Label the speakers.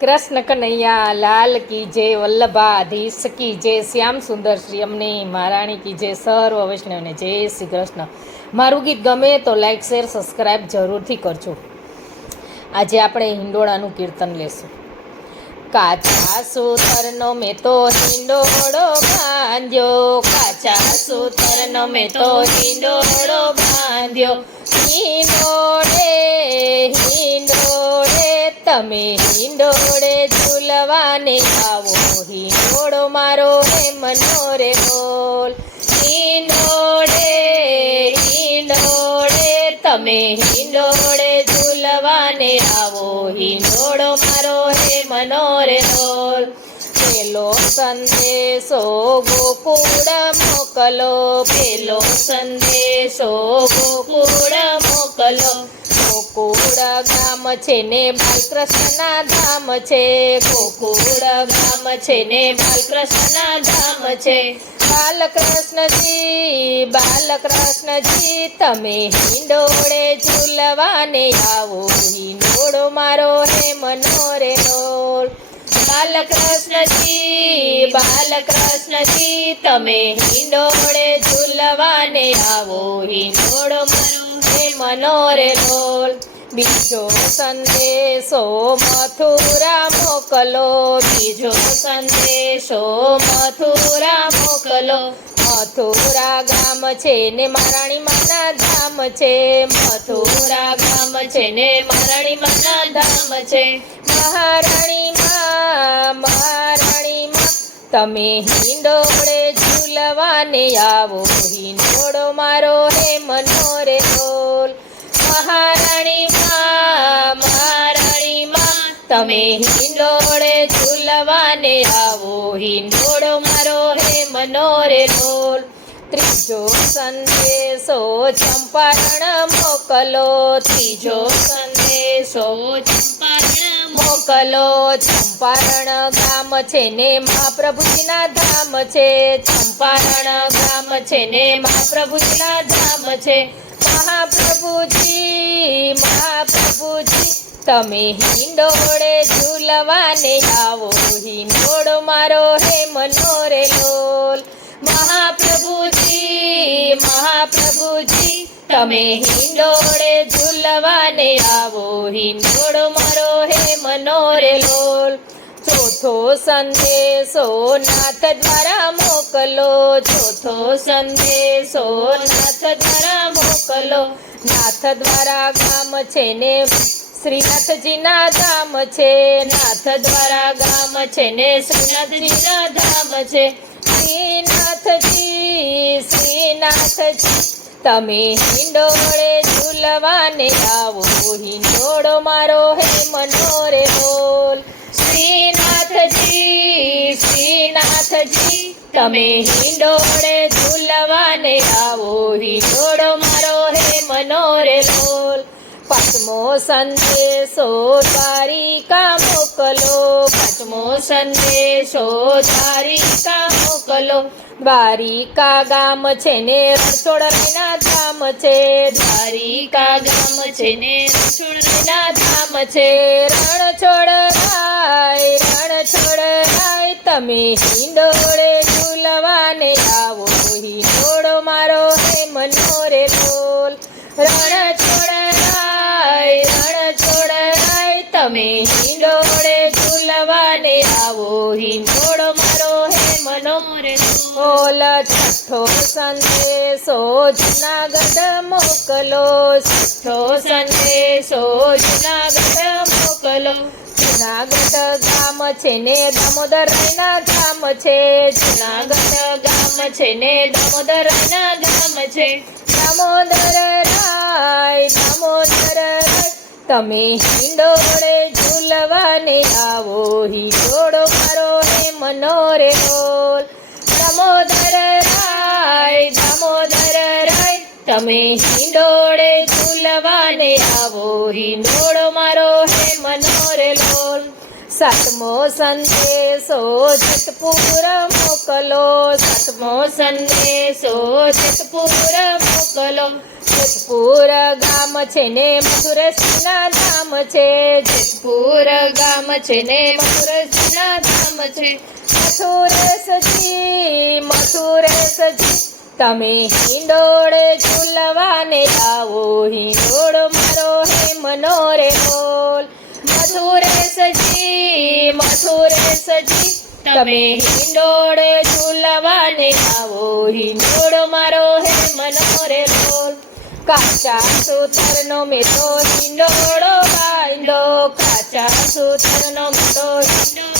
Speaker 1: કૃષ્ણ કનૈયા, લાલ કી જય વલ્લભાધીશ કી જય શ્યામ સુંદર શ્રી, અમને મહારાણી કી જય સર્વ વૈષ્ણવને જય શ્રી કૃષ્ણ. મારું ગીત ગમે તો લાઈક શેર સબસ્ક્રાઈબ જરૂરથી કરજો. આજે આપણે હિંડોળાનું કીર્તન લેશું. કાચા સૂતરનો મેં તો હિંડોળો બાંધ્યો. કાચા સૂતરનો મેં તો હિંડોળો બાંધ્યો. હિંડોળે હિંડોળે તમે હિંડોળે ઝૂલવાને આવો હિંડોળો મારો હે મનોરે બોલ. હિંડોળે હિંડોળે, તમે હિંડોળે ઝૂલવાને આવો હિંડોળો મારો હે મનોરે બોલ. પેલો સંદેશો ગોકુળ મોકલો, પેલો સંદેશો ગોકુળ મોકલો. ગોકુળ ગામ છે ને બાલકૃષ્ણના ધામ છે. ગોકુળ ગામ છે ને બાલકૃષ્ણના ધામ છે. બાલકૃષ્ણજી બાલકૃષ્ણજી, તમે હિંડોળે ઝૂલવાને આવો. હિંડોળો મારો હે મનોરે ડોળ બાલકૃષ્ણજી બાલકૃષ્ણજી, તમે હિંડોળે ઝૂલવાને આવો. હિંડોળો મારો હે મનોરે લોલ બીજો સંદેશો મથુરા મોકલો, બીજો સંદેશો મથુરા મોકલો. મથુરા ગામ છે ને મારાણી માના ધામ છે. મથુરા ગામ છે ને મારાણી માના ધામ છે. મહારાણી માં, મહારાણી તમે હિંડોળે ઝૂલવાને આવો, હિંડોળો મારો હે મનોરે બોલ. મહારાણી માં માં તમે હિંડોળે ઝૂલવાને આવો. હિંડોળો મારો હે મનોરે લોલ. ત્રીજો સંદેશો ચંપારણ મોકલો. ત્રીજો સંદેશો ચંપારણ મોકલો. ચંપારણ ગામ છે ને મહાપ્રભુજીના ધામ છે. ચંપારણ ગામ છે ને મહાપ્રભુજીના ધામ છે. મહાપ્રભુજી મહાપ્રભુજી તમે હિંડોળે ઝૂલવાને આવો, હિંડોળો મારો હે મનોરે લોલ. મહાપ્રભુજી મહાપ્રભુજી, તમે હિંડોળે ઝૂલવાને આવો, હિંડોળો મારો હે મનોરે લોલ. ચોથો સંદેશો નાથ દ્વારા મોકલો, ચોથો સંદેશો નાથ દ્વારા મોકલો નાથ દ્વારા ગામ છે ને શ્રીનાથજીના ધામ છે. નાથ દ્વારા ગામ છે ને શ્રીનાથજીના ધામ છે. શ્રીનાથજી શ્રીનાથજી, તમે હિંડોળે ઝૂલવાને આવો, હિંડોળો મારો હે મનોરે બોલ. શ્રીનાથજી શ્રીનાથજી તમે હિંડોળે ઝૂલવાને આવો, હિંડોળો મારો હે મનોરે બોલ. પાંચમો સંદેશો તારીકા મોકલો. પાંચમો સંદેશો તારીકા મોકલો. દ્વારિકા ગામ છે ને રણછોડના ધામ છે. દ્વારિકા ગામ છે ને રણછોડના ધામ છે. રણછોડ રાય રણછોડ રાય તમે હિંડોળે ઝૂલવાને આવો હિંડોળો મારો હે મનોરે બોલ. રણ રાય રણ રાય તમે હિંડોળે ઝૂલવાને આવો, હિંડોળો મારો હે મનોરે બોલ. છઠ્ઠો સંદેશો જુનાગઢ મોકલો, છઠ્ઠો સંદેશો જુનાગઢ મોકલો. જુનાગઢ ગામ છે ને દામોદરના ગામ છે. જુનાગઢ ગામ છે ને દામોદરના ગામ છે. દામોદર રાય દામોદર રાય. તમે હિંડોળે ઝૂલવાને આવો, હિંડોળો મારો હે મનોરે બોલ. દામોદર રાય દામોદર રાય. તમે હિંડોળે ઝૂલવાને આવો, હિંડોળો મારો હે મનોરે લોલ સાતમો સંદેશો જતપુર મોકલો. સાતમો સંદેશો જતપુર મોકલો. જેતપુર ગામ છે ને મધુરસીના ધામ છે.
Speaker 2: પૂર ગામ છે ને મધુરસીના ધામ છે.
Speaker 1: મથુરેશજી મથુરેશજી, તમે હિંડોળે ઝૂલવાને આવો. હિંડોળ મારો હે મનોરે બોલ મથુરેશજી મથુરેશજી તમે હિંડોળે ઝૂલવાને આવો, હિંડોળ મારો હે મનોરે બોલ કાચા સૂતરનો મેતો હિંડોળો બાંધો, કાચા સૂતરનો મેતો હિંડોળો